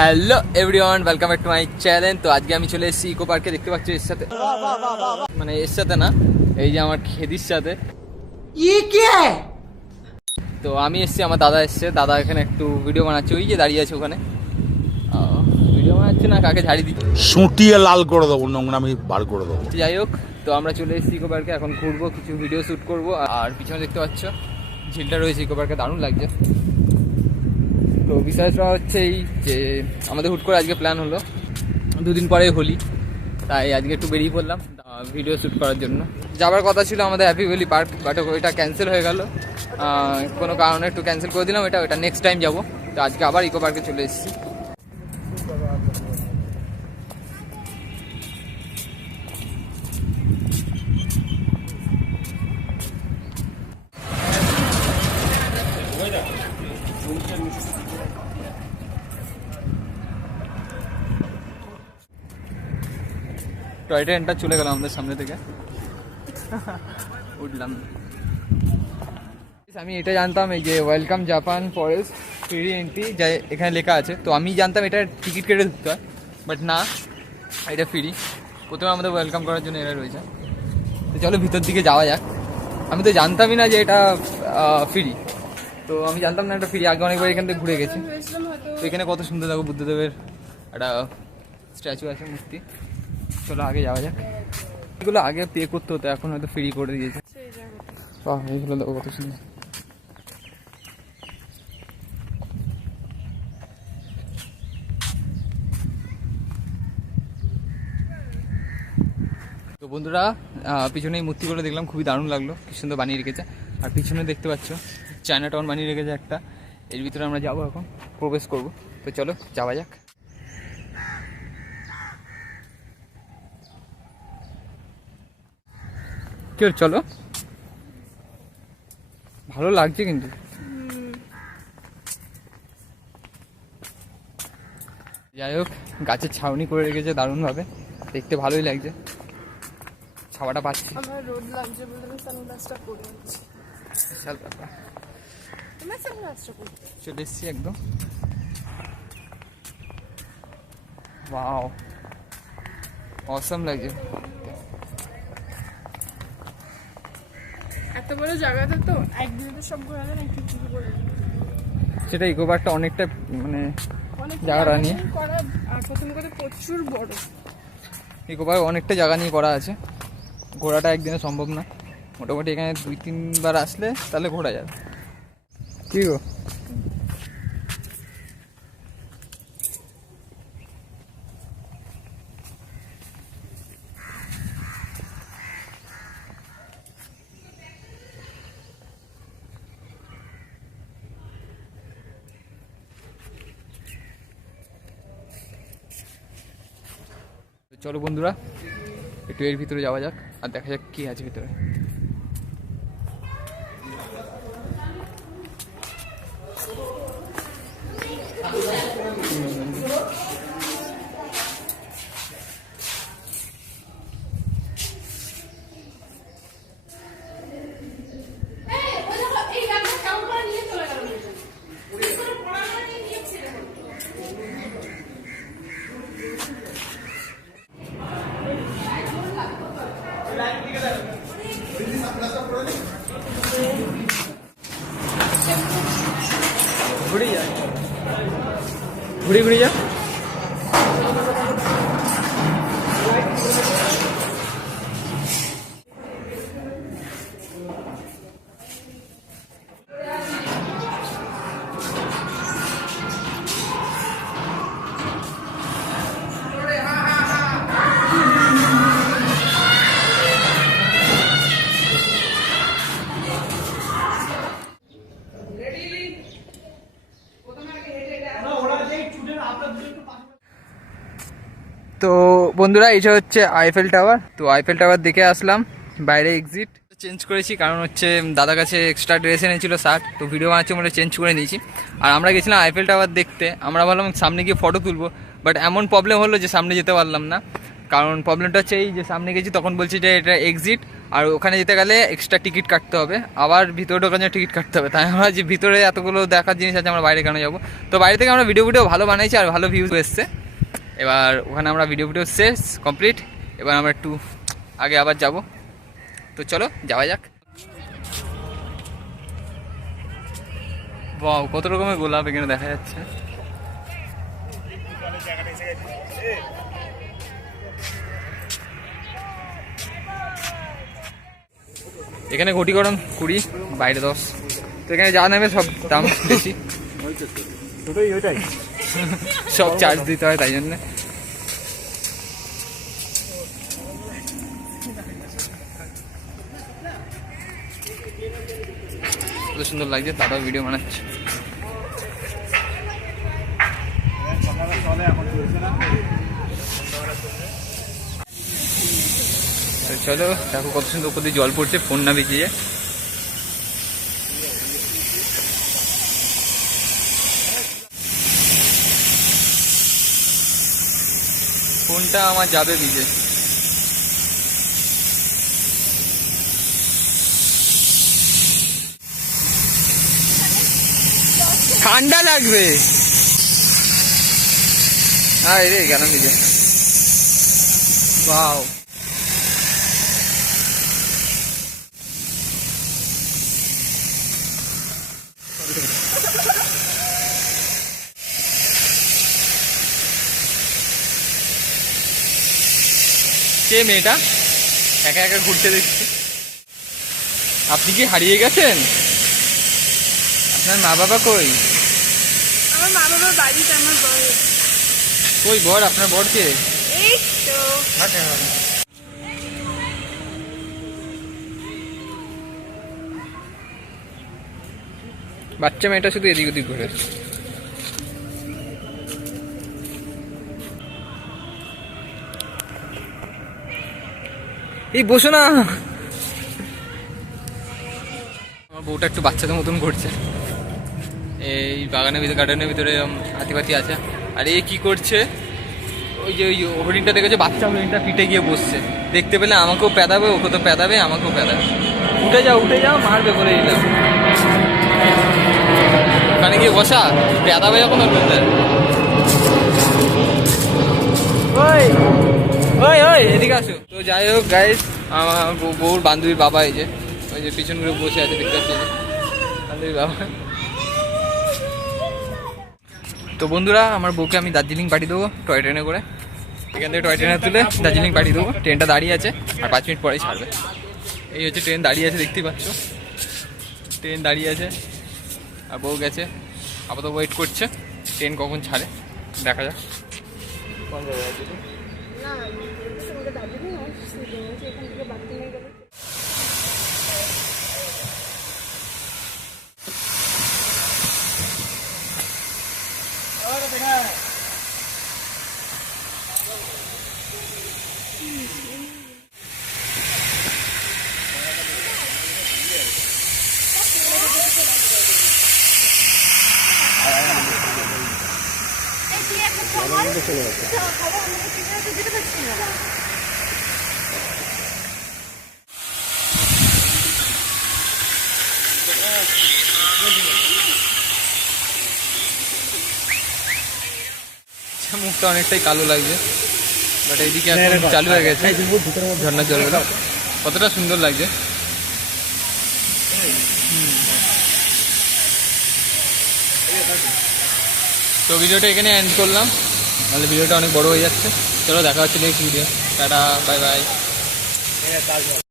Hello everyone welcome back to my channel তো আজকে আমি চলে এসেছি ইকো পার্কে দেখতে পাচ্ছি এর সাথে? মানে এর সাথে না এই যে আমার খেদির সাথে। তো আমি এসেছি আমার দাদা এসছে। দাদা এখানে একটু ভিডিও বানাচ্ছে। ওই যে দাঁড়িয়ে আছে ওখানে। ভিডিও বানাচ্ছে না কাকে ঝাড়ি দিচ্ছে? সুটিয়ে লাল করে দেবো নোংরা আমি বার করে দেবো। যাই হোক তো আমরা চলে এসেছি ইকো পার্কে। এখন ঘুরবো কিছু ভিডিও শ্যুট করব। আর পিছনে দেখতে পাচ্ছ ঝিলটা রয়েছে ইকো পার্কে দারুণ লাগছে। তো বিষয়টা হচ্ছে এই যে আমাদের হুট করে আজকে প্ল্যান হলো। দুদিন পরে হোলি, তাই আজকে একটু বেরিয়ে পড়লাম ভিডিও শ্যুট করার জন্য। যাবার কথা ছিল আমাদের হ্যাপি ভ্যালি পার্ক বাট ওইটা ক্যান্সেল হয়ে গেল। কোনো কারণে একটু ক্যান্সেল করে দিলাম, এটা ওইটা নেক্সট টাইম যাব। তো আজকে আবার ইকো পার্কে চলে এসেছি। টয় ট্রেনটা চলে গেল আমাদের সামনে থেকে। উঠলাম। আমি এটা জানতাম, এই যে welcome Japan forest free entry যা এখানে লেখা আছে। তো আমি জানতাম এটা টিকিট কেটে ঢুকতে হয় বাট না, এটা ফ্রি প্রথমে আমাদের ওয়েলকাম করার জন্য এরা রয়েছে। তো চলো ভিতর দিকে যাওয়া যাক। আমি তো জানতামই না যে এটা ফ্রি তো আমি জানতাম না এটা ফ্রি আগে অনেকবার এখান থেকে ঘুরে গেছি। তো এখানে কত সুন্দর দেখো, বুদ্ধদেবের একটা স্ট্যাচু আছে, মূর্তি। চলো আগে যাওয়া যাক। এগুলো আগে পে করতে হতো, এখন হয়তো ফ্রি করে দিয়েছে। এইগুলো দেখো কত সুন্দর। তো বন্ধুরা পিছনে এই মূর্তিগুলো দেখলাম, খুবই দারুণ লাগল, কি সুন্দর বানিয়ে রেখেছে। আর পিছনে দেখতে পাচ্ছ চায়না টাউন বানিয়ে রেখেছে একটা। এর ভিতরে আমরা যাব এখন, প্রবেশ করব। তো চলো, যাওয়া যাক। কি হলো, চলো। ভালো লাগছে কিন্তু। যাই হোক গাছের ছাউনি করে রেখেছে দারুণভাবে। দেখতে ভালোই লাগছে। ছাওয়াটা পাচ্ছি। চলে এসছি একদম। ওয়াও। অসম লাগছে। এত বড় তো একদিনে তো সব ঘোরা যায় না একটু করে সেটা ইকো পার্কটা অনেকটা মানে জায়গাটা নিয়ে? নিয়ে করা আর প্রথম কথা প্রচুর বড়। ইকো পার্ক অনেকটা জায়গা নিয়ে করা আছে। ঘোরাটা একদিনে সম্ভব না। মোটামুটি এখানে দুই তিনবার আসলে তাহলে ঘোরা যাবে। কি গো? চলো বন্ধুরা একটু এর ভিতরে যাওয়া যাক আর দেখা যাক কি আছে ভিতরে। ঘুরে যায় ঘুরে ঘুরে যা বন্ধুরা এইটা হচ্ছে আইফেল টাওয়ার তো আইফেল টাওয়ার দেখে আসলাম, বাইরে এক্সিট চেঞ্জ করেছি, কারণ হচ্ছে দাদা কাছে এক্সট্রা ড্রেস এনেছিল শার্ট, তো ভিডিও বানাচ্ছি বলে চেঞ্জ করে নিয়েছি। আর আমরা গেছিলাম আইফেল টাওয়ার দেখতে, আমরা ভাবলাম সামনে গিয়ে ফটো তুলবো বাট এমন প্রবলেম হলো যে সামনে যেতে পারলাম না। কারণ প্রবলেমটা হচ্ছে এই যে সামনে গেছি, তখন বলছি যে এটা এক্সিট আর ওখানে যেতে গেলে এক্সট্রা টিকিট কাটতে হবে। আবার ভিতরে ঢোকার জন্য টিকিট কাটতে হবে। তাই আমরা যে ভিতরে এতগুলো দেখার জিনিস আছে, আমরা বাইরে কেন যাব? তো বাইরে থেকে আমরা ভিডিও ভিডিও ভালো বানাইছি, আর ভালো ভিউজ এসছে। এবার ওখানে আমরা ভিডিও ভিডিও শেষ কমপ্লিট এবার আমরা একটু আগে আবার যাব। তো চলো, যাওয়া যাক। বাহ কত রকমের গোলাপ এখানে দেখা যাচ্ছে। এখানে ঘটি গরম কুড়ি, বাইরে দশ। তো এখানে যা নেবে সব দাম বেশি। সব চার্জ দিতে হয়, তাই জন্য। সুন্দর লাগছে, তারাও ভিডিও বানাচ্ছে। চলো, দেখো কত সুন্দর উপর দিয়ে জল পড়ছে, ফোন না ভিজিয়ে ফোনটা আমার যাবে ভিজে ঠান্ডা লাগবে। হ্যাঁ রে কেন ভিজে বাও কে মেয়েটা? একা একা ঘুরতে দেখছি। আপনি কি হারিয়ে গেছেন? আপনার মা বাবা কই? আমার মা বাবার বাড়িতে আমার বড় কই বর? আপনার বর কে এই তো। বাচ্চা মেয়েটা শুধু এদিক ওদিক ঘুরে এই বসো না। আমার বউটা একটু বাচ্চাদের মতন ঘুরছে এই বাগানের ভিতরে গার্ডেনের ভিতরে হাতিপাতি আছে। আর এই কি করছে? ওই যে ওই হরিণটা দেখেছে? বাচ্চা হরিণটা পিঠে গিয়ে বসছে। দেখতে পেলে আমাকেও পেদাবে ওকে তো পেদাবে আমাকেও পেদাবে। উঠে যাও উঠে যাও মারবে বলে দিলাম। ওখানে গিয়ে বসা। পেদাবে যখন ওর ওই ওই তো যাই হোক গাইস আমার বউ- বউর বান্ধবীর বাবা এই যে, ওই যে পিছন করে বসে আছে বান্ধবীর বাবা। তো বন্ধুরা, আমার বউকে আমি দার্জিলিং পাঠিয়ে দেবো, টয় ট্রেনে করে। এখান থেকে টয় ট্রেনে তুলে দার্জিলিং পাঠিয়ে দেবো। ট্রেনটা দাঁড়িয়ে আছে, আর পাঁচ মিনিট পরেই ছাড়বে। এই হচ্ছে ট্রেন দাঁড়িয়ে আছে দেখতেই পাচ্ছ? ট্রেন দাঁড়িয়ে আছে, আর বউ গেছে। আপাতত ওয়েট করছে, ট্রেন কখন ছাড়ে, দেখা যাক। কোন জায়গায় আছে? না তোমাকে দার্জিলিং আসছি এখান থেকে বাথরুমে গেলে আচ্ছা, মুখটা অনেকটাই কালো লাগছে। বাট এইদিকে এখন চালু হয়ে গেছে। ঝর্ণার জলগুলো কতটা সুন্দর লাগছে। তো ভিডিওটা এখানে এন্ড করলাম। নাহলে ভিডিওটা অনেক বড় হয়ে যাচ্ছে। চলো দেখা হচ্ছে next video tata bye bye